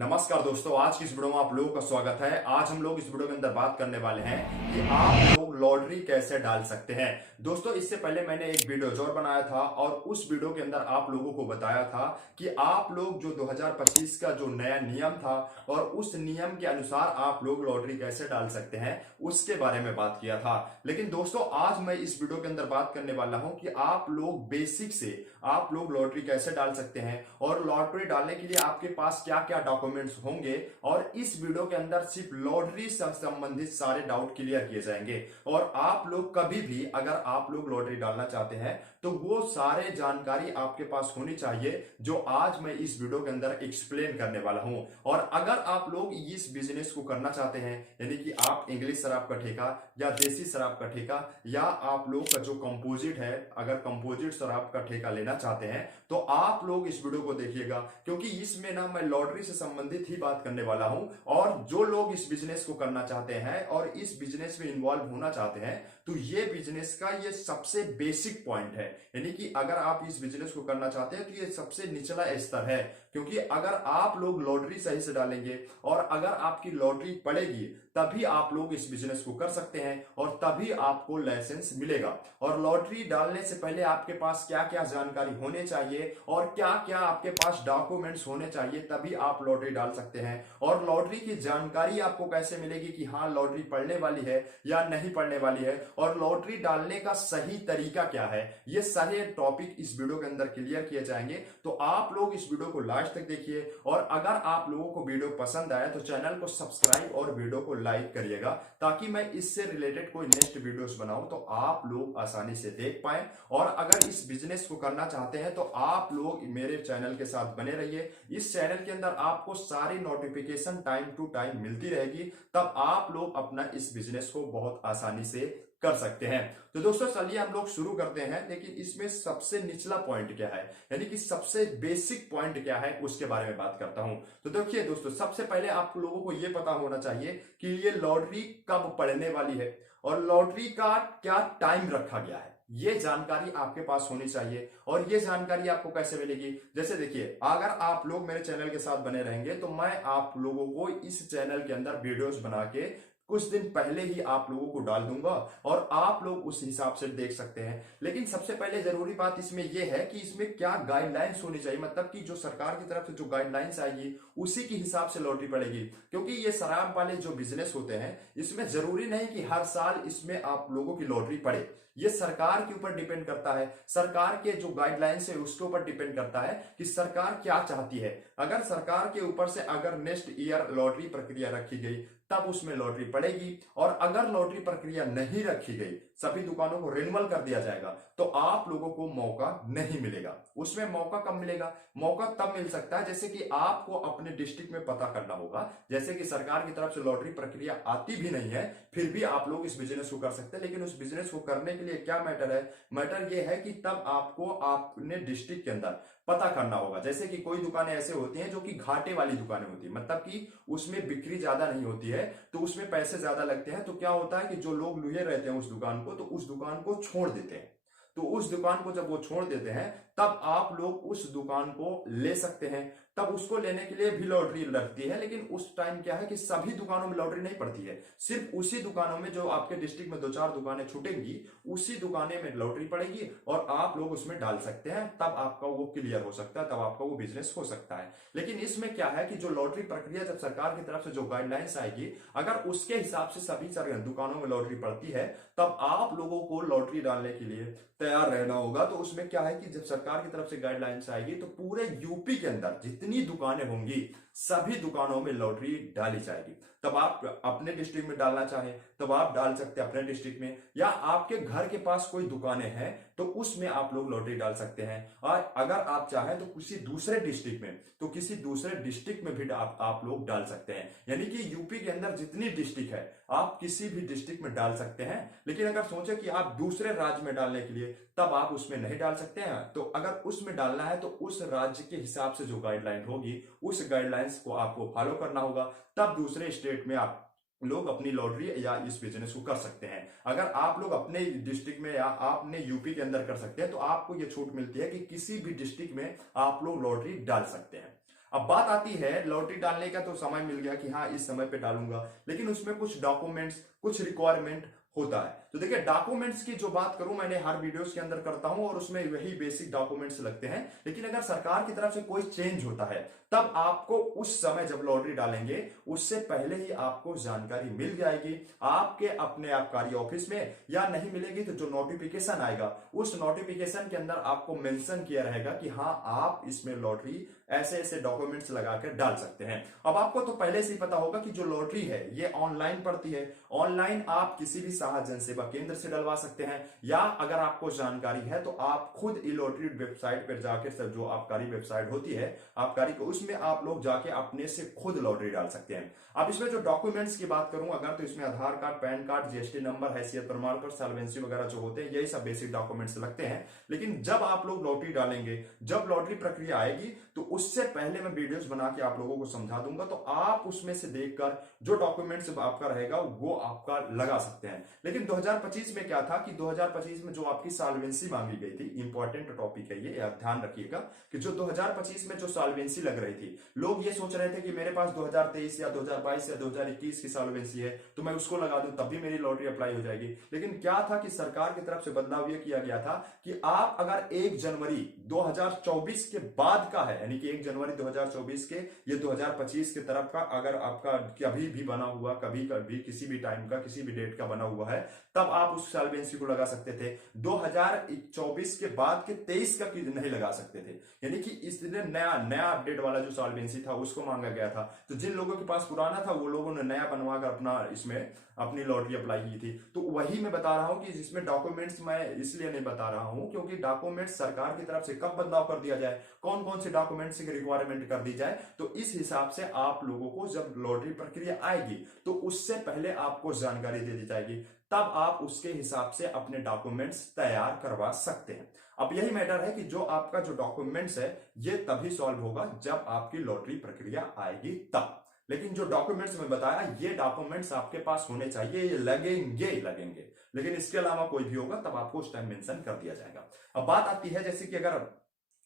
नमस्कार दोस्तों, आज की इस वीडियो में आप लोगों का स्वागत है। आज हम लोग इस वीडियो के अंदर बात करने वाले हैं कि आप लोग लॉटरी कैसे डाल सकते हैं। दोस्तों, इससे पहले मैंने एक वीडियो और बनाया था और उस वीडियो के अंदर आप लोगों को बताया था कि आप लोग जो 2025 का जो नया नियम था और उस नियम के अनुसार आप लोग लॉटरी कैसे डाल सकते हैं उसके बारे में बात किया था। लेकिन दोस्तों, आज मैं इस वीडियो के अंदर बात करने वाला हूं कि आप लोग बेसिक से आप लोग लॉटरी कैसे डाल सकते हैं और लॉटरी डालने के लिए आपके पास क्या क्या डॉक्यूमेंट्स होंगे, और इस वीडियो के अंदर सिर्फ लॉटरी से संबंधित सारे डाउट क्लियर किए जाएंगे। और आप लोग कभी भी अगर आप लोग लॉटरी डालना चाहते हैं तो वो सारे जानकारी आपके पास होनी चाहिए जो आज मैं इस वीडियो के अंदर एक्सप्लेन करने वाला हूं। और अगर आप लोग इस बिजनेस को करना चाहते हैं, यानी कि आप इंग्लिश शराब का ठेका या देसी शराब का ठेका या आप लोग का जो कंपोजिट है, अगर कंपोजिट शराब का ठेका लेना चाहते हैं तो आप लोग इस वीडियो को देखिएगा, क्योंकि इसमें ना मैं लॉटरी से संबंधित ही बात करने वाला हूं। और जो लोग इस बिजनेस को करना चाहते हैं और इस बिजनेस में इन्वॉल्व होना चाहते हैं तो ये बिजनेस का ये सबसे बेसिक पॉइंट है। यानी कि अगर आप इस बिजनेस को करना चाहते हैं तो ये सबसे निचला स्तर है, क्योंकि अगर आप लोग लॉटरी सही से डालेंगे और अगर आपकी लॉटरी पड़ेगी तभी आप लोग इस बिजनेस को कर सकते हैं और तभी आपको लाइसेंस मिलेगा। और लॉटरी डालने से पहले आपके पास क्या क्या जानकारी होने चाहिए और क्या क्या आपके पास डॉक्यूमेंट्स होने चाहिए, तभी आप लॉटरी डाल सकते हैं। और लॉटरी की जानकारी आपको कैसे मिलेगी कि हाँ लॉटरी पड़ने वाली है या नहीं पड़ने वाली है, और लॉटरी डालने का सही तरीका क्या है, ये सारे टॉपिक इस वीडियो के अंदर क्लियर किए जाएंगे। तो आप लोग इस वीडियो को लास्ट तक देखिए, और अगर आप लोगों को वीडियो पसंद आया तो चैनल को सब्सक्राइब और वीडियो को लाइक करिएगा, ताकि मैं इससे रिलेटेड कोई नेक्स्ट वीडियोस बनाऊं तो आप लोग आसानी से देख पाएं। और अगर इस बिजनेस को करना चाहते हैं तो आप लोग मेरे चैनल के साथ बने रहिए। इस चैनल के अंदर आपको सारी नोटिफिकेशन टाइम टू टाइम मिलती रहेगी, तब आप लोग अपना इस बिजनेस को बहुत आसानी से कर सकते हैं। तो दोस्तों चलिए हम लोग शुरू करते हैं। लेकिन इसमें सबसे निचला पॉइंट क्या है, यानी कि सबसे बेसिक पॉइंट क्या है, उसके बारे में बात करता हूं। तो देखिए दोस्तों, सबसे पहले आप लोगों को यह पता होना चाहिए कि ये लॉटरी कब पड़ने वाली है और लॉटरी का क्या टाइम रखा गया है, ये जानकारी आपके पास होनी चाहिए। और ये जानकारी आपको कैसे मिलेगी, जैसे देखिए, अगर आप लोग मेरे चैनल के साथ बने रहेंगे तो मैं आप लोगों को इस चैनल के अंदर वीडियोस बना के कुछ दिन पहले ही आप लोगों को डाल दूंगा और आप लोग उस हिसाब से देख सकते हैं। लेकिन सबसे पहले जरूरी बात इसमें यह है कि इसमें क्या गाइडलाइंस होनी चाहिए, मतलब कि जो सरकार की तरफ से जो गाइडलाइंस आएगी उसी के हिसाब से लॉटरी पड़ेगी। क्योंकि ये शराब वाले जो बिजनेस होते हैं इसमें जरूरी नहीं कि हर साल इसमें आप लोगों की लॉटरी पड़े, ये सरकार के ऊपर डिपेंड करता है। सरकार के जो गाइडलाइंस है उसके ऊपर डिपेंड करता है कि सरकार क्या चाहती है। अगर सरकार के ऊपर से अगर नेक्स्ट ईयर लॉटरी प्रक्रिया रखी गई तब उसमें लॉटरी पड़ेगी, और अगर लॉटरी प्रक्रिया नहीं रखी गई, सभी दुकानों को रिन्यूअल कर दिया जाएगा, तो आप लोगों को मौका नहीं मिलेगा। उसमें मौका कब मिलेगा, मौका तब मिल सकता है जैसे कि आपको अपने डिस्ट्रिक्ट में पता करना होगा। जैसे कि सरकार की तरफ से लॉटरी प्रक्रिया आती भी नहीं है फिर भी आप लोग इस बिजनेस को कर सकते हैं। लेकिन उस बिजनेस को करने के लिए क्या मैटर है, मैटर ये है कि तब आपको अपने डिस्ट्रिक्ट के अंदर पता करना होगा। जैसे कि कोई दुकानें ऐसे होती हैं जो कि घाटे वाली दुकानें होती है, मतलब कि उसमें बिक्री ज्यादा नहीं होती है तो उसमें पैसे ज्यादा लगते हैं। तो क्या होता है कि जो लोग लिए रहते हैं उस दुकान को, तो उस दुकान को छोड़ देते हैं। तो उस दुकान को जब वो छोड़ देते हैं तब आप लोग उस दुकान को ले सकते हैं। तब उसको लेने के लिए भी लॉटरी लगती है, लेकिन उस टाइम क्या है कि सभी दुकानों में लॉटरी नहीं पड़ती है, सिर्फ उसी दुकानों में जो आपके डिस्ट्रिक्ट में दो चार दुकानें छूटेंगी उसी दुकानें में लॉटरी पड़ेगी और आप लोग उसमें डाल सकते हैं। तब आपका वो क्लियर हो सकता है, तब आपका वो बिजनेस हो सकता है। लेकिन इसमें क्या है कि जो लॉटरी प्रक्रिया जब सरकार की तरफ से जो गाइडलाइंस आएगी, अगर उसके हिसाब से सभी दुकानों में लॉटरी पड़ती है तब आप लोगों को लॉटरी डालने के लिए तैयार रहना होगा। तो उसमें क्या है कि जब सरकार की तरफ से गाइडलाइंस आएगी तो पूरे यूपी के अंदर जितनी दुकानें होंगी सभी दुकानों में लॉटरी डाली जाएगी। तब आप अपने डिस्ट्रिक्ट में डालना चाहें तब आप डाल सकते हैं अपने डिस्ट्रिक्ट में, या आपके घर के पास कोई दुकानें हैं तो उसमें आप लोग लॉटरी डाल सकते हैं। और अगर आप चाहें तो किसी दूसरे डिस्ट्रिक्ट में, तो किसी दूसरे डिस्ट्रिक्ट में भी आप लोग डाल सकते हैं। यानी कि यूपी के अंदर जितनी डिस्ट्रिक्ट है आप किसी भी डिस्ट्रिक्ट में डाल सकते हैं। लेकिन अगर सोचे कि आप दूसरे राज्य में डालने के लिए, तब आप उसमें नहीं डाल सकते हैं। तो अगर उसमें डालना है तो उस राज्य के हिसाब से जो गाइडलाइन होगी उस गाइडलाइंस को आपको फॉलो करना होगा, तब दूसरे स्टेट में आप लोग अपनी लॉटरी या इस बिजनेस को कर सकते हैं। अगर आप लोग अपने डिस्ट्रिक्ट में या आपने यूपी के अंदर कर सकते हैं तो आपको यह छूट मिलती है कि किसी भी डिस्ट्रिक्ट में आप लोग लॉटरी डाल सकते हैं। अब बात आती है लॉटरी डालने का, तो समय मिल गया कि हाँ इस समय पे डालूंगा, लेकिन उसमें कुछ डॉक्यूमेंट्स, कुछ रिक्वायरमेंट होता है। तो देखिए डॉक्यूमेंट्स की जो बात करूं, मैंने हर वीडियोस के अंदर करता हूं और उसमें वही बेसिक डॉक्यूमेंट्स लगते हैं। लेकिन अगर सरकार की तरफ से कोई चेंज होता है, तब आपको उस समय जब लॉटरी डालेंगे उससे पहले ही आपको जानकारी मिल जाएगी आपके अपने आबकारी ऑफिस में, या नहीं मिलेगी तो जो नोटिफिकेशन आएगा उस नोटिफिकेशन के अंदर आपको मेंशन किया रहेगा कि हाँ आप इसमें लॉटरी ऐसे ऐसे डॉक्यूमेंट्स लगाकर डाल सकते हैं। अब आपको तो पहले से ही पता होगा कि जो लॉटरी है ये ऑनलाइन पड़ती है। ऑनलाइन आप किसी भी साहा जन सेवा केंद्र से डलवा सकते हैं, या अगर आपको जानकारी है तो आप खुद ई लॉटरी वेबसाइट पर जाकर, सब जो आबकारी वेबसाइट होती है आबकारी को, उसमें आप लोग जाके अपने से खुद लॉटरी डाल सकते हैं। अब इसमें जो डॉक्यूमेंट्स की बात करूं अगर, तो इसमें Aadhaar card, PAN card, GST number, हैसियत प्रमाण पत्र, सॉल्वेंसी वगैरह जो होते हैं, यही सब बेसिक डॉक्यूमेंट्स लगते हैं। लेकिन जब आप लोग लॉटरी डालेंगे, जब लॉटरी प्रक्रिया आएगी, तो उससे पहले मैं वीडियोस बना के आप लोगों को समझा दूंगा, तो आप उसमें से देखकर जो डॉक्यूमेंट्स आपका रहेगा वो आपका लगा सकते हैं। लेकिन 2025 में क्या था कि 2025 में जो आपकी सॉल्वेंसी मांगी गई थी, इंपॉर्टेंट टॉपिक है ये, ध्यान रखिएगा कि जो 2025 में जो सॉल्वेंसी लग रही थी, लोग ये सोच रहे थे कि मेरे पास 2023 या 2022 या 2021 की सॉल्वेंसी है तो मैं उसको लगा दूं तब भी मेरी लॉटरी अप्लाई हो जाएगी। लेकिन क्या था कि सरकार की तरफ से बदलाव यह किया गया था कि आप अगर 1 जनवरी 2024 के बाद का है, यानी कि 1 जनवरी 2024 के ये 2025 के तरफ का अगर आपका कभी भी बना हुआ, कभी कभी किसी भी टाइम का, किसी भी डेट का बना हुआ है, तब आप उस सॉल्वेंसी को लगा सकते थे। 2024 के बाद के 23 का नहीं लगा सकते थे, यानी कि इसलिए नया नया अपडेट वाला जो सॉल्वेंसी था उसको मांगा गया था। तो जिन लोगों के पास पुराना था वो लोगों ने नया बनवाकर अपना इसमें अपनी लॉटरी अप्लाई की थी। तो वही मैं बता रहा हूं कि इसमें डॉक्यूमेंट्स मैं इसलिए नहीं बता रहा हूं क्योंकि डॉक्यूमेंट्स सरकार की तरफ से कब बदलाव कर दिया जाए, कौन कौन से डॉक्यूमेंट्स की रिक्वायरमेंट कर दी जाए, तो इस हिसाब से आप लोगों को जब लॉटरी प्रक्रिया आएगी तो उससे पहले आपको जानकारी दे दी जाएगी, तब आप उसके हिसाब से अपने डॉक्यूमेंट्स तैयार करवा सकते हैं। अब यही मैटर है कि जो आपका जो डॉक्यूमेंट्स है ये तभी सॉल्व होगा जब आपकी लॉटरी प्रक्रिया आएगी तब। लेकिन जो डॉक्यूमेंट्स मैं बताया ये डॉक्यूमेंट्स आपके पास होने चाहिए, ये लगेंगे लगेंगे, लेकिन इसके अलावा कोई भी होगा तब आपको उस टाइम मेंशन कर दिया जाएगा। अब बात आती है जैसे कि अगर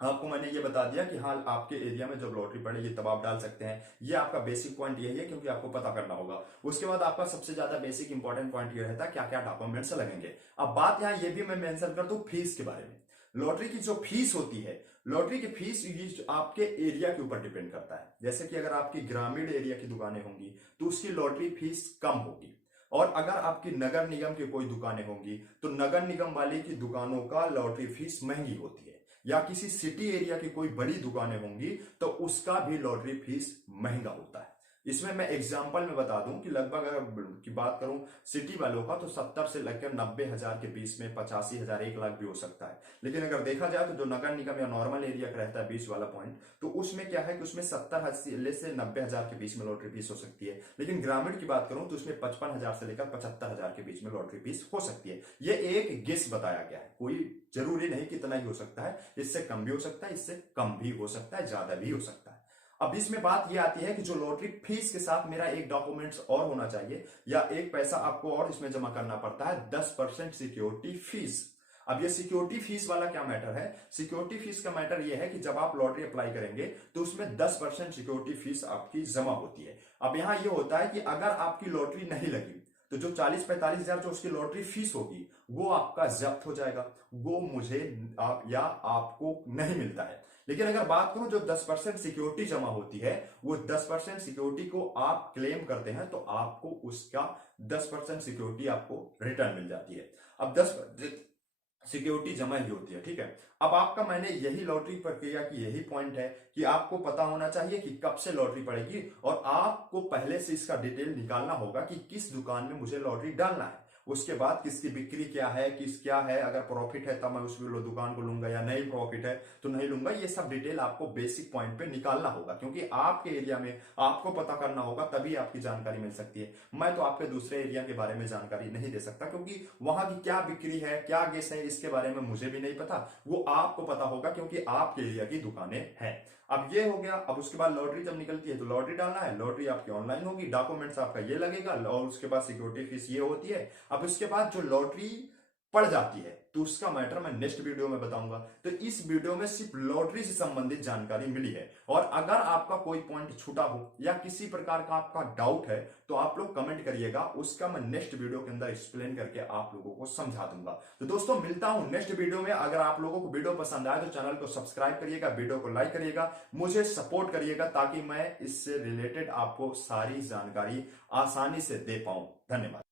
आपको मैंने ये बता दिया कि हाँ आपके एरिया में जब लॉटरी पड़ेगी तब आप डाल सकते हैं, ये आपका बेसिक पॉइंट यही है क्योंकि आपको पता करना होगा। उसके बाद आपका सबसे ज्यादा बेसिक इंपॉर्टेंट पॉइंट ये रहता है क्या क्या डॉक्यूमेंट्स लगेंगे। अब बात यहाँ ये भी मैं मेंशन कर दूं फीस के बारे में। लॉटरी की जो फीस होती है, लॉटरी की फीस ये आपके एरिया के ऊपर डिपेंड करता है। जैसे कि अगर आपकी ग्रामीण एरिया की दुकानें होंगी तो उसकी लॉटरी फीस कम होगी, और अगर आपकी नगर निगम की कोई दुकानें होंगी तो नगर निगम वाले की दुकानों का लॉटरी फीस महंगी होती है, या किसी सिटी एरिया की कोई बड़ी दुकानें होंगी तो उसका भी लॉटरी फीस महंगा होता है। इसमें मैं एग्जांपल में बता दूं कि लगभग अगर की बात करूं सिटी वालों का तो 70 से लेकर 90,000 के बीच में, 85,000 1 लाख भी हो सकता है। लेकिन अगर देखा जाए तो जो नगर निगम या नॉर्मल एरिया का रहता है बीच वाला पॉइंट, तो उसमें क्या है कि उसमें 70 से 90,000 के बीच में लॉटरी फीस हो सकती है। लेकिन ग्रामीण की बात करूं तो उसमें 55,000 से लेकर 75,000 के बीच में लॉटरी फीस हो सकती है। ये एक गेस बताया गया है, कोई जरूरी नहीं कि इतना ही हो सकता है, इससे कम भी हो सकता है, इससे कम भी हो सकता है, ज्यादा भी हो सकता है। अब इसमें बात यह आती है कि जो लॉटरी फीस के साथ मेरा एक डॉक्यूमेंट्स और होना चाहिए, या एक पैसा आपको और इसमें जमा करना पड़ता है, 10% सिक्योरिटी फीस। अब ये सिक्योरिटी फीस वाला क्या मैटर है? सिक्योरिटी फीस का मैटर ये है कि जब आप लॉटरी अप्लाई करेंगे तो उसमें 10% सिक्योरिटी फीस आपकी जमा होती है। अब यहां ये होता है कि अगर आपकी लॉटरी नहीं लगी तो जो 40-45 हजार जो उसकी लॉटरी फीस होगी वो आपका जब्त हो जाएगा, वो मुझे या आपको नहीं मिलता है। लेकिन अगर बात करूं जो 10% सिक्योरिटी जमा होती है, वो 10% सिक्योरिटी को आप क्लेम करते हैं तो आपको उसका 10% सिक्योरिटी आपको रिटर्न मिल जाती है। अब 10% सिक्योरिटी जमा ही होती है, ठीक है। अब आपका मैंने यही लॉटरी प्रक्रिया की यही पॉइंट है कि आपको पता होना चाहिए कि कब से लॉटरी पड़ेगी, और आपको पहले से इसका डिटेल निकालना होगा कि किस दुकान में मुझे लॉटरी डालना है, उसके बाद किसकी बिक्री क्या है, किस क्या है, अगर प्रॉफिट है तब मैं उस दुकान को लूंगा, या नहीं प्रॉफिट है तो नहीं लूंगा। ये सब डिटेल आपको बेसिक पॉइंट पे निकालना होगा क्योंकि आपके एरिया में आपको पता करना होगा, तभी आपकी जानकारी मिल सकती है। मैं तो आपके दूसरे एरिया के बारे में जानकारी नहीं दे सकता क्योंकि वहां की क्या बिक्री है, क्या गेस है, इसके बारे में मुझे भी नहीं पता, वो आपको पता होगा क्योंकि आपके एरिया की दुकानें हैं। अब ये हो गया। अब उसके बाद लॉटरी जब निकलती है तो लॉटरी डालना है, लॉटरी आपकी ऑनलाइन होगी, डॉक्यूमेंट्स आपका ये लगेगा, और उसके बाद सिक्योरिटी फीस ये होती है। अब उसके बाद जो लॉटरी पड़ जाती है, तो उसका मैटर मैं नेक्स्ट वीडियो में बताऊंगा। तो इस वीडियो में सिर्फ लॉटरी से संबंधित जानकारी मिली है, और अगर आपका कोई पॉइंट छूटा हो या किसी प्रकार का आपका डाउट है तो आप लोग कमेंट करिएगा, उसका मैं नेक्स्ट वीडियो के अंदर एक्सप्लेन करके आप लोगों को समझा दूंगा। तो दोस्तों मिलता हूं नेक्स्ट वीडियो में। अगर आप लोगों को वीडियो पसंद आए तो चैनल को सब्सक्राइब करिएगा, वीडियो को लाइक करिएगा, मुझे सपोर्ट करिएगा, ताकि मैं इससे रिलेटेड आपको सारी जानकारी आसानी से दे पाऊं। धन्यवाद।